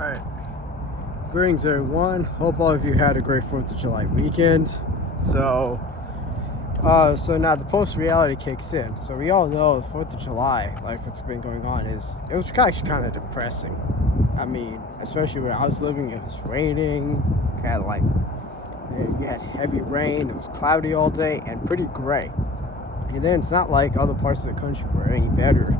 Alright, greetings everyone. Hope all of you had a great 4th of July weekend. So now the post-reality kicks in. So we all know the 4th of July, like what's been going on, it was actually kind of depressing. I mean, especially where I was living, it was raining, you had heavy rain, it was cloudy all day, and pretty gray. And then it's not like other parts of the country were any better.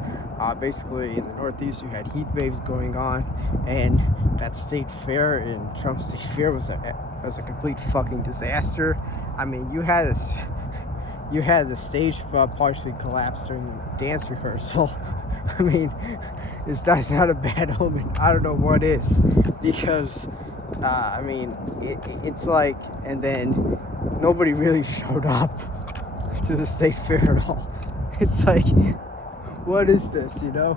Basically, in the Northeast, you had heat waves going on, and that state fair in Trump State Fair was a complete fucking disaster. I mean, you had the stage partially collapsed during the dance rehearsal. I mean, that's not a bad omen. I don't know what is, because I mean, it's like, and then nobody really showed up to the state fair at all. It's like, what is this, you know?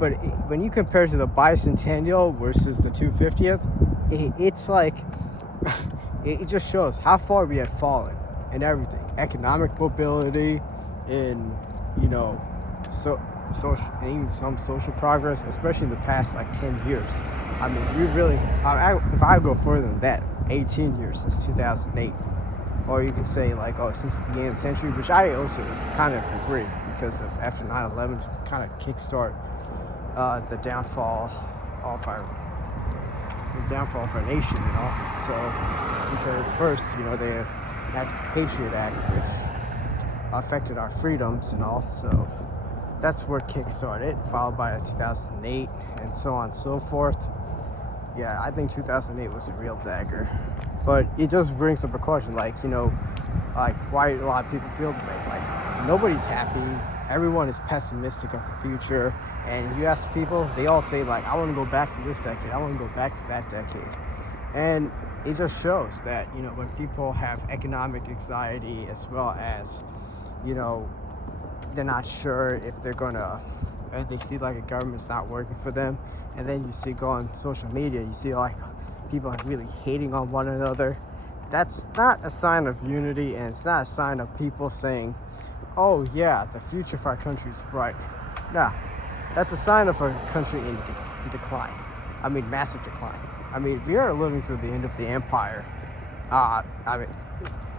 But when you compare to the bicentennial versus the 250th, it's like, it just shows how far we had fallen in everything. Economic mobility, in, social, even some social progress, especially in the past 10 years. I mean, we really, if I go further than that, 18 years since 2008. Or you can say since the beginning of the century, which I also kind of agree, because after 9/11 kind of kickstart the downfall of our nation, So because first, they enacted the Patriot Act, which affected our freedoms and all. So that's where kickstarted, followed by 2008 and so on and so forth. Yeah, I think 2008 was a real dagger. But it just brings up a question, why a lot of people feel the way. Nobody's happy. Everyone is pessimistic of the future. And you ask people, they all say, I want to go back to this decade. I want to go back to that decade. And it just shows that, when people have economic anxiety, as well as, they're not sure if they're going to, and they see a government's not working for them. And then you see, go on social media, you see people are really hating on one another. That's not a sign of unity, and it's not a sign of people saying, oh yeah, the future for our country is bright. Nah, that's a sign of a country in decline. I mean, massive decline. I mean, we are living through the end of the empire.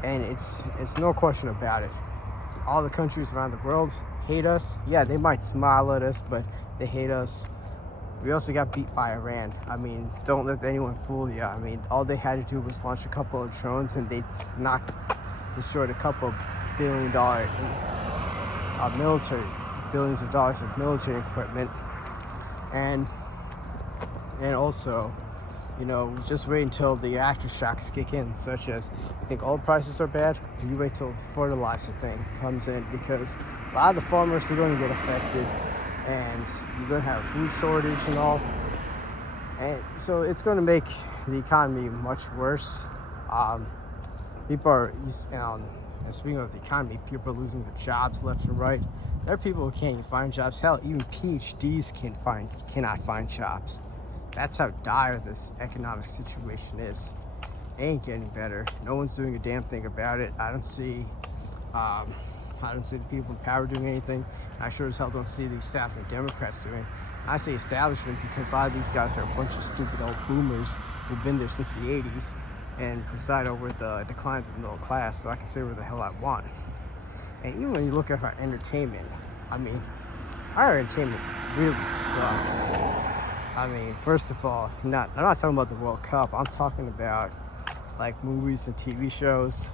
And it's no question about it. All the countries around the world hate us. Yeah, they might smile at us, but they hate us. We also got beat by Iran. I mean, don't let anyone fool you. I mean, all they had to do was launch a couple of drones, and they destroyed a couple billions of dollars of military equipment. And also, just wait until the aftershocks kick in, such as, you think oil prices are bad? You wait till the fertilizer thing comes in, because a lot of the farmers are going to get affected. And you're going to have a food shortage and all. And so it's going to make the economy much worse. People are, and speaking of the economy, people are losing their jobs left and right. There are people who can't even find jobs. Hell, even PhDs cannot find jobs. That's how dire this economic situation is. It ain't getting better. No one's doing a damn thing about it. I don't see the people in power doing anything. I sure as hell don't see the establishment Democrats doing. I say establishment because a lot of these guys are a bunch of stupid old boomers who've been there since the 80s and preside over the decline of the middle class, so I can say whatever the hell I want. And even when you look at our entertainment, I mean, our entertainment really sucks. I mean, first of all, I'm not talking about the World Cup. I'm talking about movies and TV shows,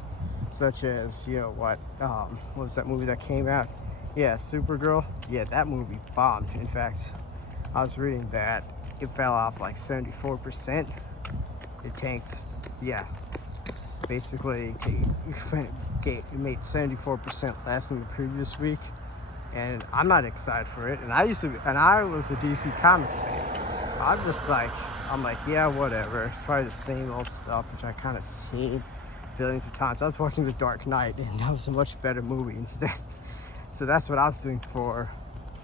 such as, what was that movie that came out? Yeah, Supergirl. Yeah, that movie bombed. In fact, I was reading that it fell off 74%. It tanked. Yeah, basically it made 74% less than the previous week, and I'm not excited for it. And I was a DC Comics fan. I'm like, yeah, whatever. It's probably the same old stuff, which I kind of seen billions of times. I was watching The Dark Knight, and that was a much better movie instead. So that's what I was doing for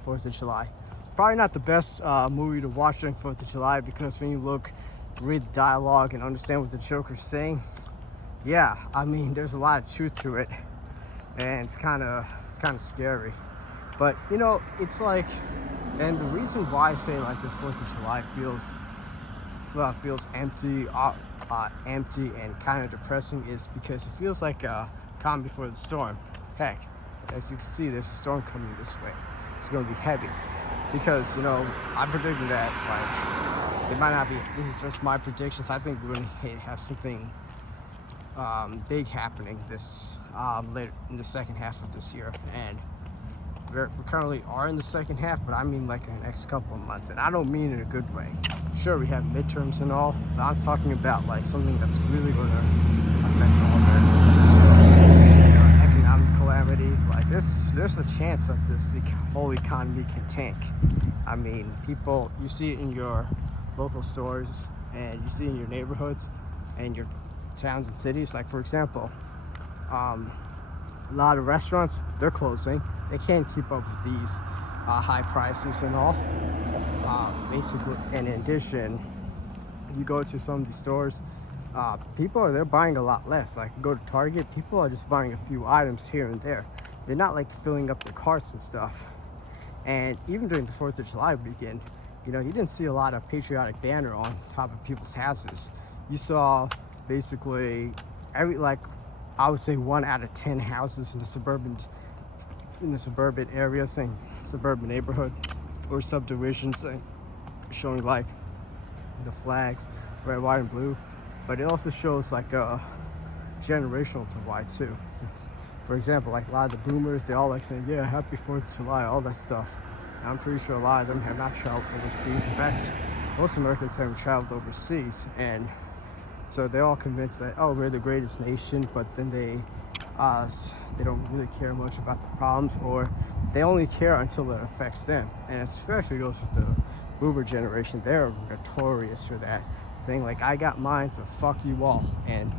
4th of July. Probably not the best movie to watch during 4th of July, because when you read the dialogue and understand what the Joker's saying, yeah, I mean, there's a lot of truth to it, and it's kind of scary. But it's And the reason why I say like this 4th of July feels empty, empty and kind of depressing is because it feels like a calm before the storm. Heck, as you can see, there's a storm coming this way. It's going to be heavy because I'm predicting that like it might not be. This is just my predictions. I think we're going to have something big happening this later in the second half of this year, and we currently are in the second half, but I mean like in the next couple of months, and I don't mean in a good way. Sure, we have midterms and all, but I'm talking about like something that's really going to affect all Americans. Economic calamity. Like there's a chance that this whole economy can tank. I mean, people, you see it in your local stores, and you see it in your neighborhoods and your towns and cities. Like for example, a lot of restaurants, they're closing. They can't keep up with these high prices and all. Basically, and in addition, you go to some of these stores, they're buying a lot less. Like go to Target, people are just buying a few items here and there. They're not like filling up their carts and stuff. And even during the 4th of July weekend, you didn't see a lot of patriotic banner on top of people's houses. You saw basically I would say 1 out of 10 houses in the suburban area, saying suburban neighborhood or subdivisions, showing like the flags, red, white, and blue. But it also shows like a generational divide too. So, for example, like a lot of the boomers, they all like saying, "Yeah, happy 4th of July," all that stuff. And I'm pretty sure a lot of them have not traveled overseas. In fact, most Americans haven't traveled overseas, and so they're all convinced that, oh, we're the greatest nation, but then they don't really care much about the problems, or they only care until it affects them. And especially goes with the boomer generation. They're notorious for that, saying like, I got mine, so fuck you all, and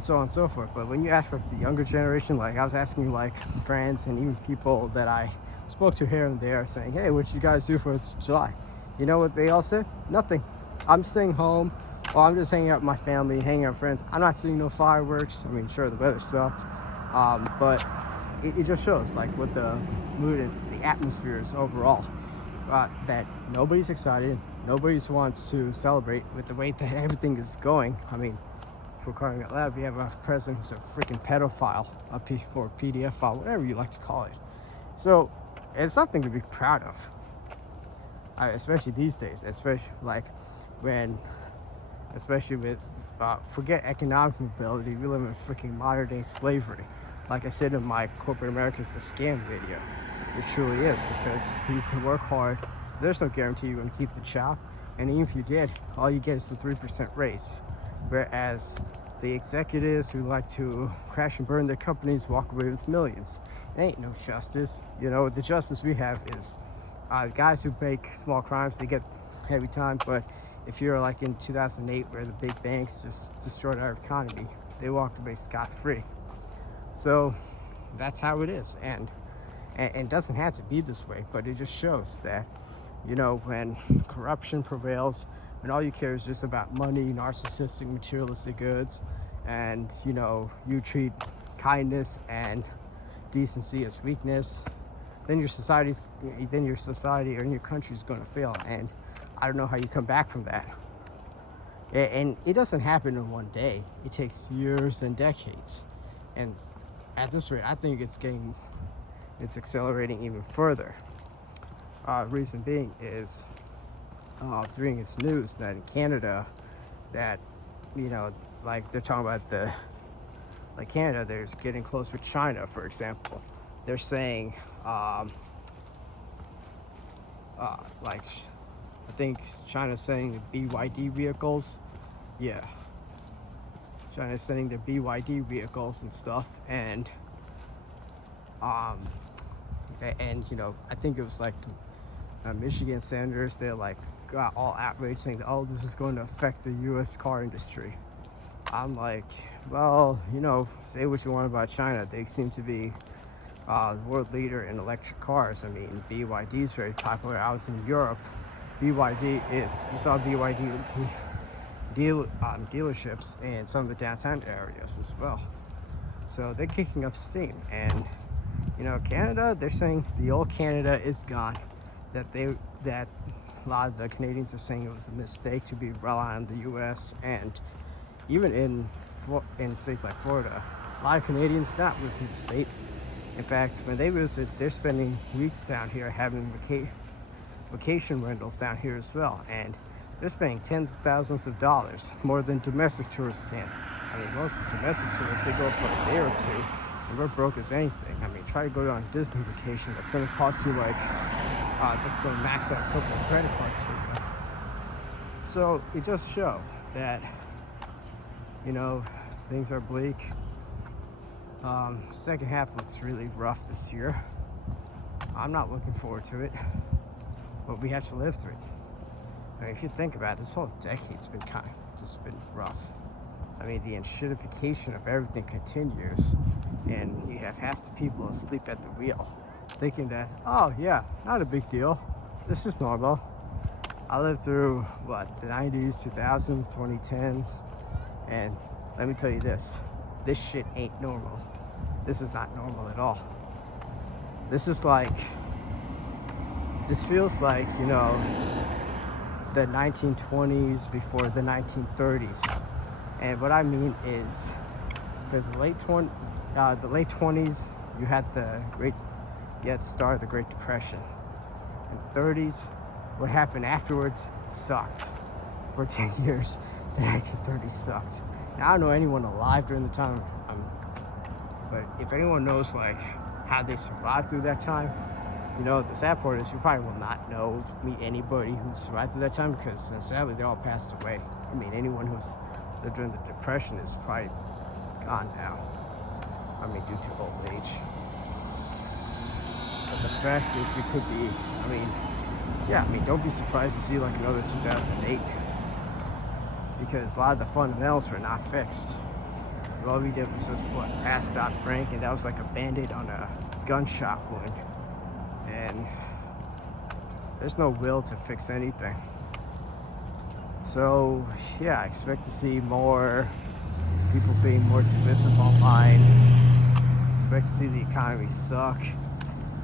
so on and so forth. But when you ask for the younger generation, like I was asking like friends and even people that I spoke to here and there, saying, hey, what you guys do for 4th of July? You know what they all said? Nothing. I'm staying home. Well, I'm just hanging out with my family, hanging out with friends. I'm not seeing no fireworks. I mean, sure, the weather sucks, but it just shows like what the mood and the atmosphere is overall. That nobody's excited, nobody wants to celebrate with the way that everything is going. I mean, for crying out loud, we have a president who's a freaking pedophile, or PDF file, whatever you like to call it. So it's something to be proud of, especially these days, especially with forget economic mobility. We live in freaking modern day slavery. Like I said in my corporate America's a scam video, it truly is, because you can work hard. There's no guarantee you're going to keep the job, and even if you did, all you get is the 3% raise. Whereas the executives who like to crash and burn their companies walk away with millions. It ain't no justice. The justice we have is guys who make small crimes, they get heavy time. But if you're like in 2008, where the big banks just destroyed our economy, they walked away scot-free. So that's how it is, and it doesn't have to be this way, but it just shows that when corruption prevails, when all you care is just about money, narcissistic, materialistic goods, and you treat kindness and decency as weakness, then your society or your country is going to fail. And I don't know how you come back from that. And it doesn't happen in one day. It takes years and decades. And at this rate, I think it's accelerating even further. Reason being is, reading this news that in Canada, that like they're talking about Canada, they're getting close with China, for example. They're saying I think China's sending the BYD vehicles. Yeah, China's sending the BYD vehicles and stuff, and I think it was like Michigan senators. They got all outraged, saying that, oh, this is going to affect the U.S. car industry. I'm like, well, say what you want about China. They seem to be the world leader in electric cars. I mean, BYD is very popular. I was in Europe. You saw BYD dealerships in some of the downtown areas as well. So they're kicking up steam. And Canada, they're saying the old Canada is gone. that a lot of the Canadians are saying it was a mistake to be relying on the U.S. and even in states like Florida, a lot of Canadians not listen to the state. In fact, when they visit, they're spending weeks down here having vacation rentals down here as well, and they're spending tens of thousands of dollars more than domestic tourists can. I mean, most domestic tourists, they go for a day or two, and we're broke as anything. I mean, try to go on a Disney vacation, that's going to cost you like, that's going to max out a couple of credit cards for you. So it does show that, you know, things are bleak. Second half looks really rough this year. I'm not looking forward to it, but we have to live through it. I mean, if you think about it, this whole decade's been just been rough. I mean, the enshittification of everything continues, and you have half the people asleep at the wheel, thinking that, oh yeah, not a big deal. This is normal. I lived through, the 90s, 2000s, 2010s, and let me tell you this shit ain't normal. This is not normal at all. This feels like, you know, the 1920s before the 1930s. And what I mean is, because the late 20s, you had the start of the Great Depression. In the 30s, what happened afterwards sucked. For 10 years, the 1930s sucked. Now, I don't know anyone alive during the time, but if anyone knows like how they survived through that time, you know, the sad part is you probably will not meet anybody who survived through that time, because sadly they all passed away. I mean, anyone who's lived during the Depression is probably gone now. I mean, due to old age. But the fact is, we could be, don't be surprised to see like another 2008. Because a lot of the fundamentals were not fixed. All we did was just pass Dodd-Frank, and that was like a band-aid on a gunshot wound. And there's no will to fix anything. So yeah, I expect to see more people being more divisive online. Expect to see the economy suck.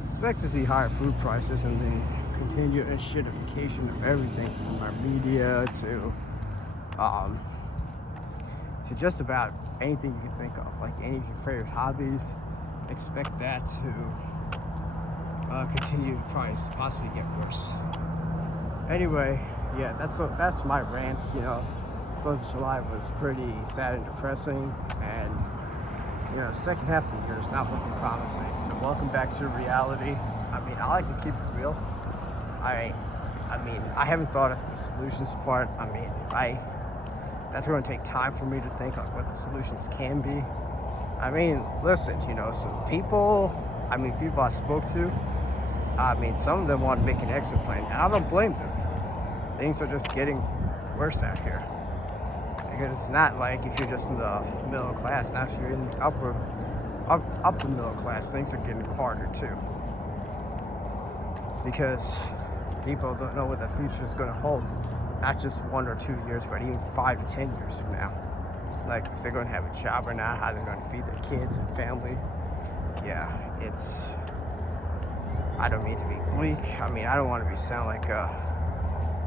Expect to see higher food prices, and then continued shitification of everything from our media to just about anything you can think of, like any of your favorite hobbies. Expect that to continue to possibly get worse. Anyway, yeah, that's my rant. You know, 4th of July was pretty sad and depressing, and you know, second half of the year is not looking promising. So welcome back to reality. I mean, I like to keep it real. I haven't thought of the solutions part. I mean, that's going to take time for me to think like what the solutions can be. I mean, listen, you know, so people I spoke to, some of them want to make an exit plan, and I don't blame them. Things are just getting worse out here. Because it's not like if you're just in the middle class. Now if you're in the upper middle class, things are getting harder too. Because people don't know what the future is going to hold. Not just 1 or 2 years, but even 5 to 10 years from now. Like if they're going to have a job or not, how they're going to feed their kids and family. Yeah, I don't mean to be bleak. I mean, I don't want to sound like a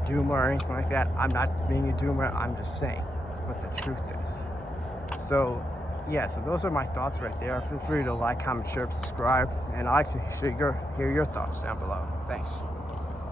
doomer or anything like that. I'm not being a doomer. I'm just saying what the truth is. So, yeah, so those are my thoughts right there. Feel free to like, comment, share, subscribe, and I'd like to hear your thoughts down below. Thanks.